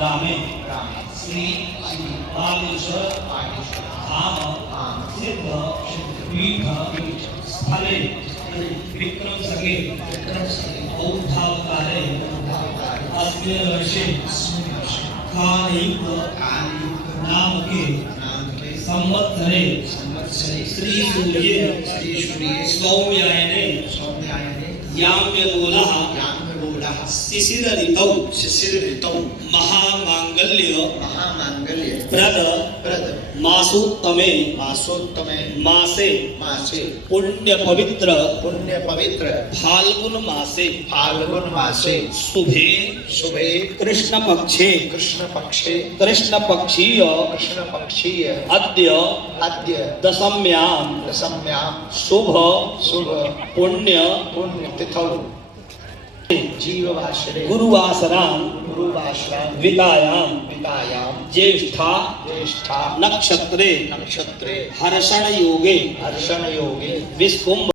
रामे श्री बागेश्वर धाम सिद्ध पीठ स्थले विक्रम सगे बौद्धावतारे अस्मिन् वर्षे कालयुग नामके संवत्सरे श्री सूर्ये सौम्यायने याम्यगोलः शिशिर ऋतौ महामांगल्य प्रद मासोत्तमे मासे पुण्य पवित्र फाल्गुन मासे शुभे कृष्ण पक्षीय अद्य दशम्यां शुभ पुण्य तिथौ गुरुवासरां वितायां ज्येष्ठा नक्षत्रे हर्षण योगे विस्कुंभ